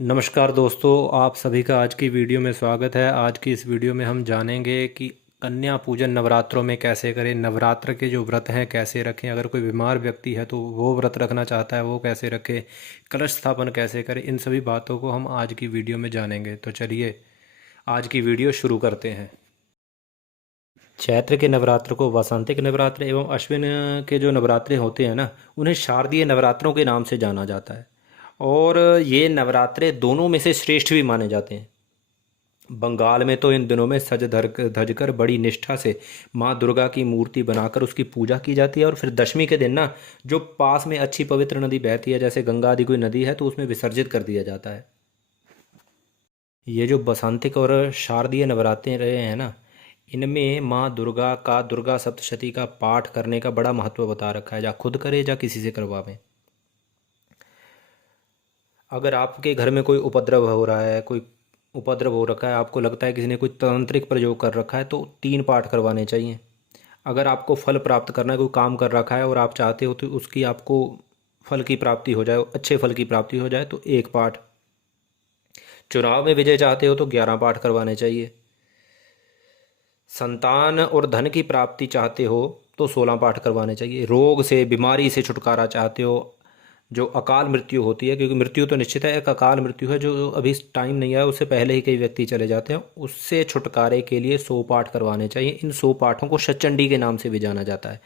नमस्कार दोस्तों, आप सभी का आज की वीडियो में स्वागत है। आज की इस वीडियो में हम जानेंगे कि कन्या पूजन नवरात्रों में कैसे करें, नवरात्र के जो व्रत हैं कैसे रखें, अगर कोई बीमार व्यक्ति है तो वो व्रत रखना चाहता है वो कैसे रखे, कलश स्थापन कैसे करें, इन सभी बातों को हम आज की वीडियो में जानेंगे। तो चलिए आज की वीडियो शुरू करते हैं। चैत्र के नवरात्र को वासंतिक नवरात्र एवं अश्विन के जो नवरात्रे होते हैं ना, उन्हें शारदीय नवरात्रों के नाम से जाना जाता है। और ये नवरात्रे दोनों में से श्रेष्ठ भी माने जाते हैं। बंगाल में तो इन दिनों में सज धर धज कर बड़ी निष्ठा से माँ दुर्गा की मूर्ति बनाकर उसकी पूजा की जाती है। और फिर दशमी के दिन ना, जो पास में अच्छी पवित्र नदी बहती है, जैसे गंगा आदि कोई नदी है, तो उसमें विसर्जित कर दिया जाता है। ये जो बसंतिक और शारदीय नवरात्रे रहे हैं ना, इनमें माँ दुर्गा का दुर्गा सप्तशती का पाठ करने का बड़ा महत्व बता रखा है, या खुद करे या किसी से करवावें। अगर आपके घर में कोई उपद्रव हो रहा है, कोई उपद्रव हो रखा है, आपको लगता है किसी ने कोई तांत्रिक प्रयोग कर रखा है, तो 3 पाठ करवाने चाहिए। अगर आपको फल प्राप्त करना है, कोई काम कर रखा है और आप चाहते हो तो उसकी आपको फल की प्राप्ति हो जाए, अच्छे फल की प्राप्ति हो जाए, तो 1 पाठ। चुनाव में विजय चाहते हो तो 11 पाठ करवाने चाहिए। संतान और धन की प्राप्ति चाहते हो तो 16 पाठ करवाने चाहिए। रोग से, बीमारी से छुटकारा चाहते हो, जो अकाल मृत्यु होती है, क्योंकि मृत्यु तो निश्चित है, एक अकाल मृत्यु है जो अभी टाइम नहीं आया, उससे पहले ही कई व्यक्ति चले जाते हैं, उससे छुटकारे के लिए 100 पाठ करवाने चाहिए। इन 100 पाठों को शतचंडी के नाम से भी जाना जाता है।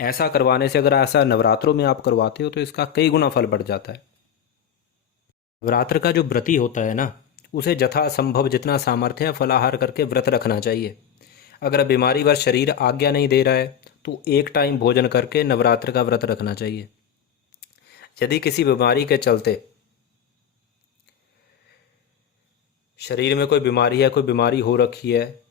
ऐसा करवाने से, अगर ऐसा नवरात्रों में आप करवाते हो, तो इसका कई गुना फल बढ़ जाता है। नवरात्र का जो व्रती होता है ना, उसे यथा संभव जितना सामर्थ्य है फलाहार करके व्रत रखना चाहिए। अगर बीमारीवश शरीर आज्ञा नहीं दे रहा है तो 1 टाइम भोजन करके नवरात्र का व्रत रखना चाहिए। यदि किसी बीमारी के चलते शरीर में कोई बीमारी है, कोई बीमारी हो रखी है,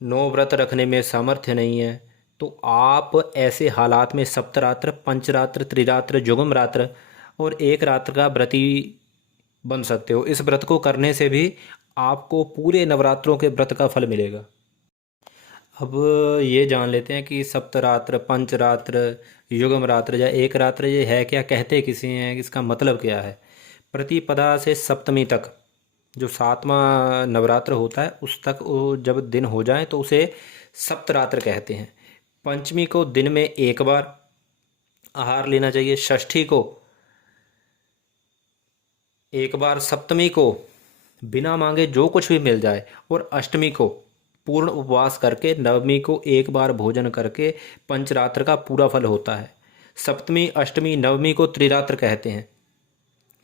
नो व्रत रखने में सामर्थ्य नहीं है, तो आप ऐसे हालात में सप्तरात्र, पंचरात्र, त्रिरात्र, जुगम रात्र और 1 रात्र का व्रती बन सकते हो। इस व्रत को करने से भी आपको पूरे नवरात्रों के व्रत का फल मिलेगा। अब ये जान लेते हैं कि सप्तरात्र, पंचरात्र, युगम रात्र या 1 रात्र ये है क्या, कहते किसे हैं, इसका मतलब क्या है। प्रतिपदा से सप्तमी तक जो 7वां नवरात्र होता है, उस तक वो जब दिन हो जाए तो उसे सप्तरात्र कहते हैं। पंचमी को दिन में 1 बार आहार लेना चाहिए, षष्ठी को 1 बार, सप्तमी को बिना मांगे जो कुछ भी मिल जाए, और अष्टमी को पूर्ण उपवास करके, नवमी को 1 बार भोजन करके पंचरात्र का पूरा फल होता है। सप्तमी, अष्टमी, नवमी को त्रिरात्र कहते हैं।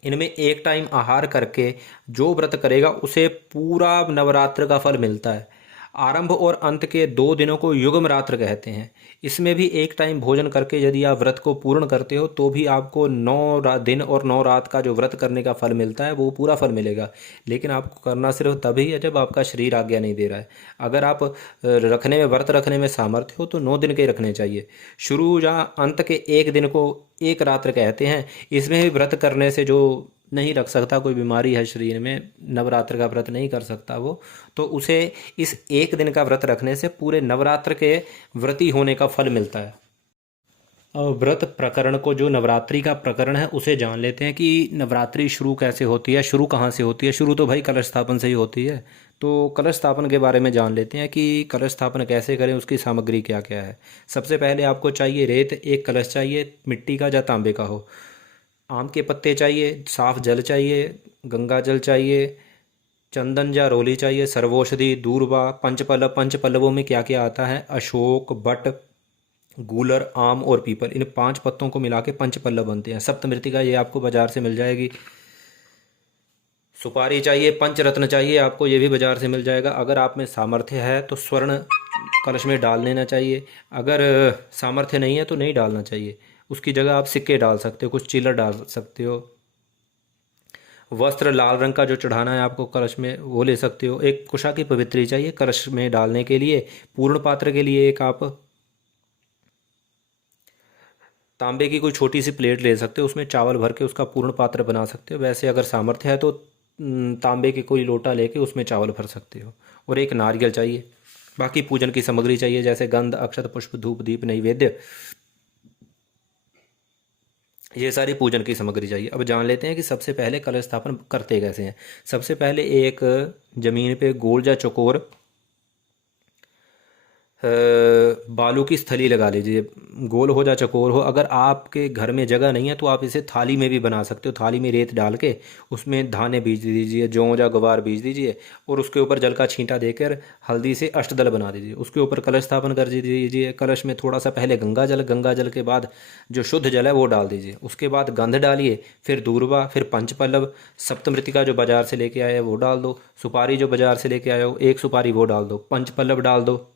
इनमें 1 टाइम आहार करके जो व्रत करेगा उसे पूरा नवरात्र का फल मिलता है। आरंभ और अंत के 2 दिनों को युगम रात्र कहते हैं। इसमें भी 1 टाइम भोजन करके यदि आप व्रत को पूर्ण करते हो तो भी आपको 9 दिन और 9 रात का जो व्रत करने का फल मिलता है वो पूरा फल मिलेगा। लेकिन आपको करना सिर्फ तभी है जब आपका शरीर आज्ञा नहीं दे रहा है। अगर आप रखने में, व्रत रखने में सामर्थ्य हो, तो 9 दिन के रखने चाहिए। शुरू या अंत के 1 दिन को 1 रात्र कहते हैं। इसमें भी व्रत करने से, जो नहीं रख सकता, कोई बीमारी है शरीर में, नवरात्र का व्रत नहीं कर सकता वो, तो उसे इस 1 दिन का व्रत रखने से पूरे नवरात्र के व्रती होने का फल मिलता है। अब व्रत प्रकरण को, जो नवरात्रि का प्रकरण है, उसे जान लेते हैं कि नवरात्रि शुरू कैसे होती है, शुरू कहाँ से होती है। शुरू तो भाई कलश स्थापन से ही होती है। तो कलश स्थापन के बारे में जान लेते हैं कि कलश स्थापन कैसे करें, उसकी सामग्री क्या क्या है। सबसे पहले आपको चाहिए रेत, एक कलश चाहिए, मिट्टी का या तांबे का हो। आम के पत्ते चाहिए, साफ जल चाहिए, गंगा जल चाहिए, चंदन या रोली चाहिए, सर्वौषधि, दूर्वा, पंचपल्लव। पंचपल्लवों में क्या क्या आता है, अशोक, बट, गूलर, आम और पीपल, इन 5 पत्तों को मिला के पंचपल्लव बनते हैं। सप्तमृतिका ये आपको बाजार से मिल जाएगी। सुपारी चाहिए, पंचरत्न चाहिए आपको, ये भी बाजार से मिल जाएगा। अगर आप में सामर्थ्य है तो स्वर्ण कलश में डाल लेना चाहिए। अगर सामर्थ्य नहीं है तो नहीं डालना चाहिए, उसकी जगह आप सिक्के डाल सकते हो, कुछ चिल्लर डाल सकते हो। वस्त्र लाल रंग का जो चढ़ाना है आपको कलश में, वो ले सकते हो। एक कुशा की पवित्री चाहिए कलश में डालने के लिए। पूर्ण पात्र के लिए एक आप तांबे की कोई छोटी सी प्लेट ले सकते हो, उसमें चावल भर के उसका पूर्ण पात्र बना सकते हो। वैसे अगर सामर्थ्य है तो तांबे की कोई लोटा लेके उसमें चावल भर सकते हो। और एक नारियल चाहिए। बाकी पूजन की सामग्री चाहिए, जैसे गंध, अक्षत, पुष्प, धूप, दीप, नैवेद्य, ये सारी पूजन की सामग्री चाहिए। अब जान लेते हैं कि सबसे पहले कलश स्थापन करते कैसे हैं। सबसे पहले एक जमीन पे गोल या चौकोर बालू की स्थली लगा लीजिए, गोल हो या चौकोर हो। अगर आपके घर में जगह नहीं है तो आप इसे थाली में भी बना सकते हो। थाली में रेत डाल के उसमें धाने बीज दीजिए, जौ या ग्वार बीज दीजिए और उसके ऊपर जल का छींटा देकर हल्दी से अष्टदल बना दीजिए। उसके ऊपर कलश स्थापन कर दीजिए। कलश में थोड़ा सा पहले गंगा जल के बाद जो शुद्ध जल है वो डाल दीजिए। उसके बाद गंध डालिए, फिर दूर्वा, फिर पंचपल्लव, सप्तमृतिका जो बाजार से लेके आए वो डाल दो, सुपारी जो बाजार से लेके आए हो एक सुपारी वो डाल दो, पंचपल्लव डाल दो,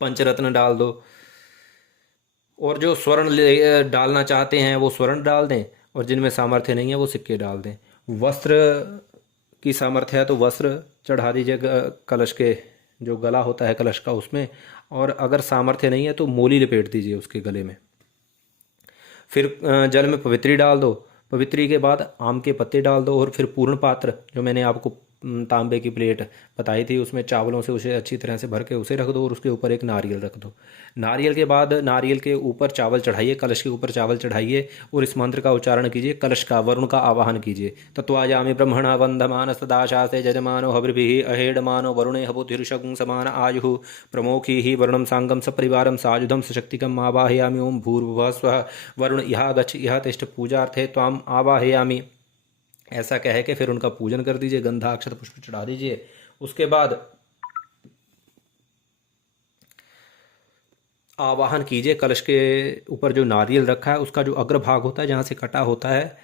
पंचरत्न डाल दो, और जो स्वर्ण डालना चाहते हैं वो स्वर्ण डाल दें, और जिनमें सामर्थ्य नहीं है वो सिक्के डाल दें। वस्त्र की सामर्थ्य है तो वस्त्र चढ़ा दीजिए कलश के जो गला होता है कलश का उसमें, और अगर सामर्थ्य नहीं है तो मोली लपेट दीजिए उसके गले में। फिर जल में पवित्री डाल दो। पवित्री के बाद आम के पत्ते डाल दो, और फिर पूर्ण पात्र जो मैंने आपको तांबे की प्लेट बताई थी उसमें चावलों से उसे अच्छी तरह से भर के उसे रख दो, और उसके ऊपर एक नारियल रख दो। नारियल के बाद नारियल के ऊपर चावल चढ़ाइए, कलश के ऊपर चावल चढ़ाइए और इस मंत्र का उच्चारण कीजिए। कलश का वरुण का आवाहन कीजिए। तत्वायामि ब्रह्मणा वंदमान सदा शास्ते जजमानो हविर्भिः अहेडमानो वरुणे हबुधिर्षगुं समान आयुः प्रमोखी ही वरुणम सांगम सपरिवारम सायुधम सशक्तिकम आवाहयामि ओम भूर्भुवः स्वः वरुण यह गच्छ यह तिष्ठ पूजार्थे त्वाम आवाहयामि। ऐसा कह के फिर उनका पूजन कर दीजिए, गंधा अक्षत पुष्प चढ़ा दीजिए। उसके बाद आवाहन कीजिए। कलश के ऊपर जो नारियल रखा है उसका जो अग्रभाग होता है जहाँ से कटा होता है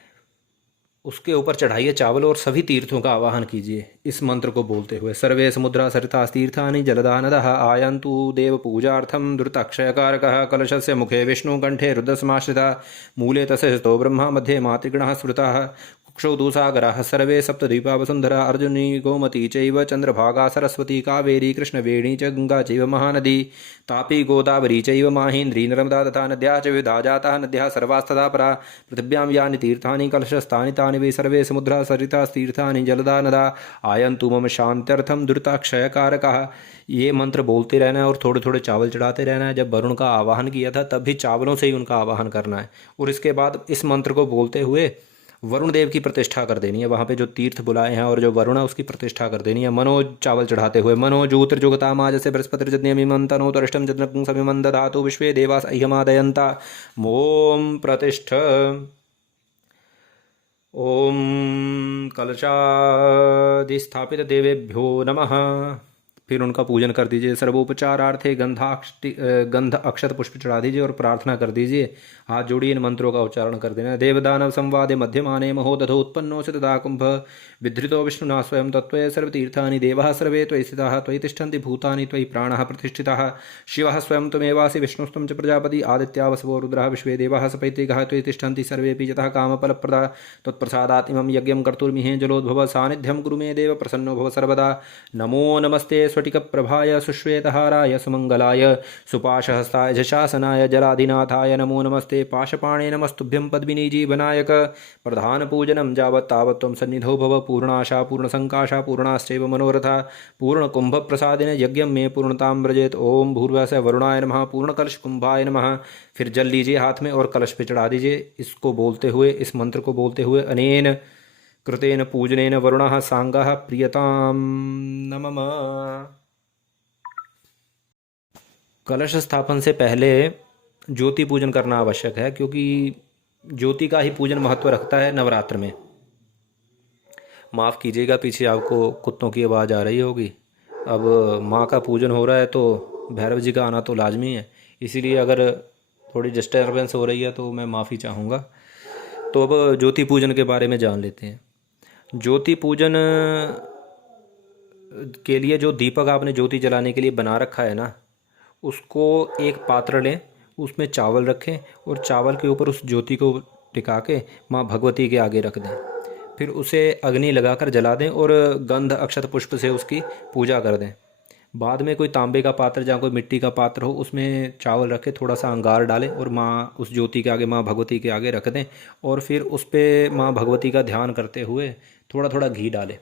उसके ऊपर चढ़ाइए चावल, और सभी तीर्थों का आवाहन कीजिए इस मंत्र को बोलते हुए। सर्वे समुद्रा सरितास्तीर्थानि जलदानदः आयन्तु देव पूजार्थम दुर्ताक्षयकारकः कलशस्य मुखे विष्णु कंठे रुद्रसमाश्रिता मूले तस्य स्थितो ब्रह्मा मध्ये मातृगणः स्मृतः कुक्षौ दूसागराः सर्वे सप्तद्वीपा वसुन्धरा अर्जुनी गोमती चैव चन्द्रभागा सरस्वती कावेरी कृष्णवेणी च गंगा चैव महानदी तापी गोदावरी चैव माहेन्द्री नर्मदा तथा नद्याः च विविधा जाताः नद्याः सर्वास्तथा परा पृथिव्यां यानि तीर्थानि कलशस्थानि तानि वै सर्वे समुद्रा सरितास्तीर्थानि जलदा नदा आयन्तु मम शान्त्यर्थं दुरिताक्षयकारकः। ये मंत्र बोलते रहना है और थोड़े थोड़े चावल चढ़ाते रहना है। जब वरुण का आवाहन किया था तब भी चावलों से ही उनका आवाहन करना है, और इसके बाद इस मंत्र को बोलते हुए वरुण देव की प्रतिष्ठा कर देनी है। वहाँ पे जो तीर्थ बुलाए हैं और जो वरुण है उसकी प्रतिष्ठा कर देनी है। मनोज चावल चढ़ाते हुए मनोजूत्र जुगतामा जैसे बृहस्पतिर्जन्यमिमं तनोतरिष्टं जन्मं समिमं दधातु विश्वे देवास अह्यमादयन्ता मोम प्रतिष्ठ। ओम कलशाधिस्थापित देवेभ्यो नमः। फिर उनका पूजन कर दीजिए। सर्वोपचारार्थे गंध अक्षत पुष्प चढ़ा दीजिए और प्रार्थना कर दीजिए। हाथ जोड़िए, इन मंत्रों का उच्चारण कर देना। देवदानव संवादे मध्यमाने महोदधो उत्पन्नो च तदा कुंभ विधृतो विष्णुना स्वयं तत्त्वय सर्वतीर्थानि देवाः सर्वे त्वयि स्थिताः त्वयि तिष्ठन्ति भूतानि त्वयि प्राणाः प्रतिष्ठिताः शिवः स्वयं त्वमेवासि विष्णुस्त्वं च प्रजापति आदित्या वसवो रुद्रः विश्वे देवाः सपैत्रिकाः त्वयि तिष्ठन्ति सर्वेऽपि यतः कामफलप्रदा त्वत्प्रसादात् इमं यज्ञं कर्तुर्मिहे जलोद्भव सानिध्यं कुरु मे देव प्रसन्नो भव सर्वदा। नमो नमस्ते स्फटिकप्रभाय सुश्वेतहाराय सुमङ्गलाय सुपाशहस्ताय झशासनाय जलाधिनाथाय नमो नमस्ते पाशपाणे नमस्तुभ्यं पद्मिनीजीवनायक। प्रधानपूजनं यावत् तावत् त्वं सन्निधौ भव पूर्णाशा पूर्णसङ्काशा पूर्णाश्चैव मनोरथा पूर्णकुम्भप्रसादेन यज्ञं मे पूर्णतां व्रजेत। ओम भूर्भुवः वरुणाय नमः पूर्णकलश कुंभाय नमः। फिर जल लीजिए हाथ में और कलश पे चढ़ा दीजिए। इसको बोलते हुए, इस मंत्र को बोलते हुए अनेन कृतेन पूजनेन वरुणः सांगः प्रियतां नमः। कलश स्थापन से पहले ज्योति पूजन करना आवश्यक है, क्योंकि ज्योति का ही पूजन महत्व रखता है नवरात्र में। माफ़ कीजिएगा, पीछे आपको कुत्तों की आवाज़ आ रही होगी। अब माँ का पूजन हो रहा है तो भैरव जी का आना तो लाजमी है, इसीलिए अगर थोड़ी डिस्टर्बेंस हो रही है तो मैं माफ़ी चाहूँगा। तो अब ज्योति पूजन के बारे में जान लेते हैं। ज्योति पूजन के लिए जो दीपक आपने ज्योति जलाने के लिए बना रखा है ना, उसको एक पात्र लें, उसमें चावल रखें और चावल के ऊपर उस ज्योति को टिका के माँ भगवती के आगे रख दें। फिर उसे अग्नि लगाकर जला दें और गंध अक्षत पुष्प से उसकी पूजा कर दें। बाद में कोई तांबे का पात्र या कोई मिट्टी का पात्र हो उसमें चावल रख के थोड़ा सा अंगार डालें और माँ उस ज्योति के आगे, माँ भगवती के आगे रख दें, और फिर उस पर माँ भगवती का ध्यान करते हुए थोड़ा थोड़ा घी डालें।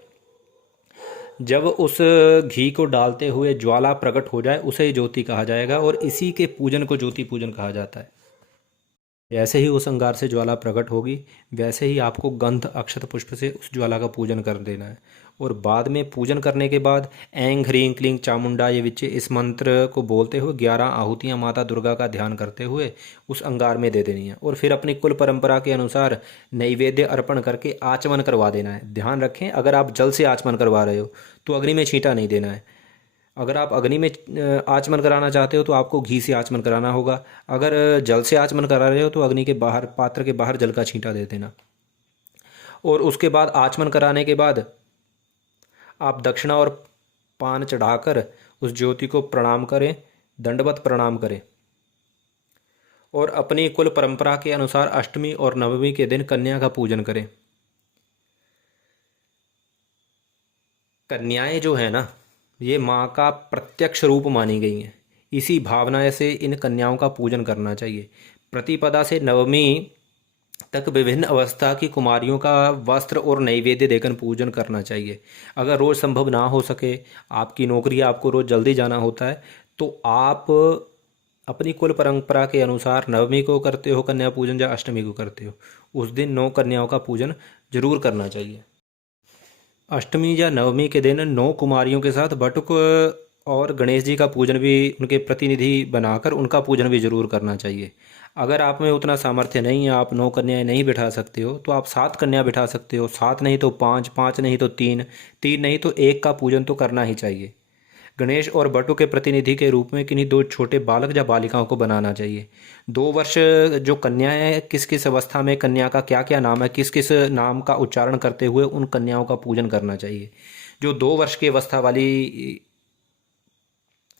जब उस घी को डालते हुए ज्वाला प्रकट हो जाए उसे ज्योति कहा जाएगा, और इसी के पूजन को ज्योति पूजन कहा जाता है। जैसे ही उस अंगार से ज्वाला प्रकट होगी, वैसे ही आपको गंध अक्षत पुष्प से उस ज्वाला का पूजन कर देना है। और बाद में पूजन करने के बाद ऐं ह्रीं क्लीं चामुंडाय विच्चे इस मंत्र को बोलते हुए 11 आहुतियाँ माता दुर्गा का ध्यान करते हुए उस अंगार में दे देनी है। और फिर अपनी कुल परंपरा के अनुसार नैवेद्य अर्पण करके आचमन करवा देना है। ध्यान रखें, अगर आप जल से आचमन करवा रहे हो तो अग्नि में छींटा नहीं देना है। अगर आप अग्नि में आचमन कराना चाहते हो तो आपको घी से आचमन कराना होगा। अगर जल से आचमन करा रहे हो तो अग्नि के बाहर, पात्र के बाहर जल का छींटा दे देना। और उसके बाद आचमन कराने के बाद आप दक्षिणा और पान चढ़ाकर उस ज्योति को प्रणाम करें, दंडवत प्रणाम करें। और अपनी कुल परंपरा के अनुसार अष्टमी और नवमी के दिन कन्या का पूजन करें। कन्याएं जो है ना, ये माँ का प्रत्यक्ष रूप मानी गई हैं। इसी भावना से इन कन्याओं का पूजन करना चाहिए। प्रतिपदा से नवमी तक विभिन्न अवस्था की कुमारियों का वस्त्र और नैवेद्य देकर पूजन करना चाहिए। अगर रोज़ संभव ना हो सके, आपकी नौकरी, आपको रोज़ जल्दी जाना होता है, तो आप अपनी कुल परंपरा के अनुसार नवमी को करते हो कन्या पूजन या अष्टमी को करते हो, उस दिन 9 कन्याओं का पूजन जरूर करना चाहिए। अष्टमी या नवमी के दिन 9 कुमारियों के साथ बटुक और गणेश जी का पूजन भी, उनके प्रतिनिधि बनाकर उनका पूजन भी जरूर करना चाहिए। अगर आप में उतना सामर्थ्य नहीं है, आप 9 कन्याएं नहीं बिठा सकते हो, तो आप 7 कन्या बिठा सकते हो। 7 नहीं तो 5, 5 नहीं तो 3, 3 नहीं तो 1 का पूजन तो करना ही चाहिए। गणेश और बटु के प्रतिनिधि के रूप में किन्हीं 2 छोटे बालक या बालिकाओं को बनाना चाहिए। 2 वर्ष जो कन्याएं हैं, किस किस अवस्था में कन्या का क्या क्या नाम है, किस किस नाम का उच्चारण करते हुए उन कन्याओं का पूजन करना चाहिए। जो 2 वर्ष की अवस्था वाली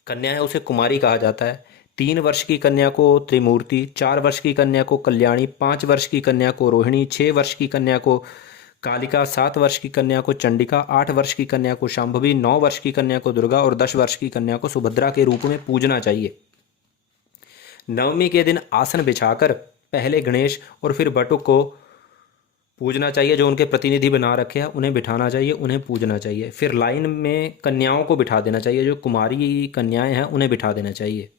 कन्या है उसे कुमारी कहा जाता है। 3 वर्ष की कन्या को त्रिमूर्ति, 4 वर्ष की कन्या को कल्याणी, 5 वर्ष की कन्या को रोहिणी, 6 वर्ष की कन्या को कालिका, 7 वर्ष की कन्या को चंडिका, 8 वर्ष की कन्या को शांभवी, 9 वर्ष की कन्या को दुर्गा और 10 वर्ष की कन्या को सुभद्रा के रूप में पूजना चाहिए। नवमी के दिन आसन बिछाकर पहले गणेश और फिर बटुक को पूजना चाहिए। जो उनके प्रतिनिधि बना रखे हैं उन्हें बिठाना चाहिए, उन्हें पूजना चाहिए। फिर लाइन में कन्याओं को बिठा देना चाहिए। जो कुमारी कन्याएं हैं उन्हें बिठा देना चाहिए,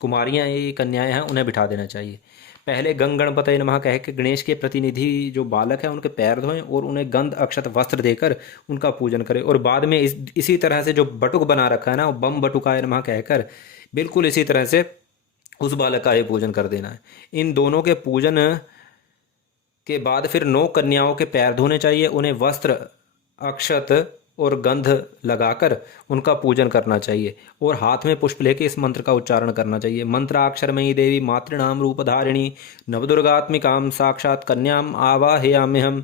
कुमारियाँ ये कन्याएं हैं उन्हें बिठा देना चाहिए। पहले गंग गणपतये नमः कह के गणेश के प्रतिनिधि जो बालक हैं उनके पैर धोएं और उन्हें गंध अक्षत वस्त्र देकर उनका पूजन करें। और बाद में इसी तरह से जो बटुक बना रखा है ना, बम बटुकाय नमः कहकर बिल्कुल इसी तरह से उस बालक का ही पूजन कर देना है। इन दोनों के पूजन के बाद फिर 9 कन्याओं के पैर धोने चाहिए, उन्हें वस्त्र, अक्षत और गंध लगाकर उनका पूजन करना चाहिए। और हाथ में पुष्प लेके इस मंत्र का उच्चारण करना चाहिए। मंत्राक्षरमयी देवी मातृणाम रूपधारिणी नवदुर्गात्मिकाम साक्षात कन्याम आवाहयाम्यहम्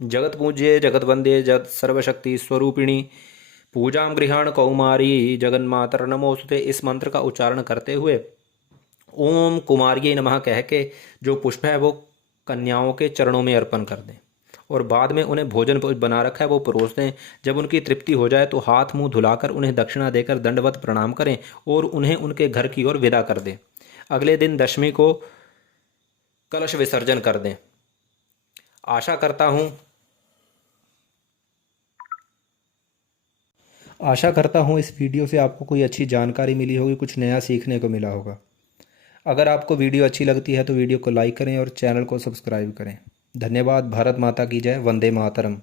जगत पूज्ये जगत वंदे जगत सर्वशक्ति स्वरूपिणी पूजाम गृहाण कौमारी जगन्मातर नमोस्तुते। इस मंत्र का उच्चारण करते हुए ओम कुमारिये नमः कह के जो पुष्प है वो कन्याओं के चरणों में अर्पण कर दें। और बाद में उन्हें भोजन बना रखा है वो परोस दें। जब उनकी तृप्ति हो जाए तो हाथ मुंह धुलाकर उन्हें दक्षिणा देकर दंडवत प्रणाम करें और उन्हें उनके घर की ओर विदा कर दें। अगले दिन दशमी को कलश विसर्जन कर दें। आशा करता हूँ इस वीडियो से आपको कोई अच्छी जानकारी मिली होगी, कुछ नया सीखने को मिला होगा। अगर आपको वीडियो अच्छी लगती है तो वीडियो को लाइक करें और चैनल को सब्सक्राइब करें। धन्यवाद। भारत माता की जय। वंदे मातरम।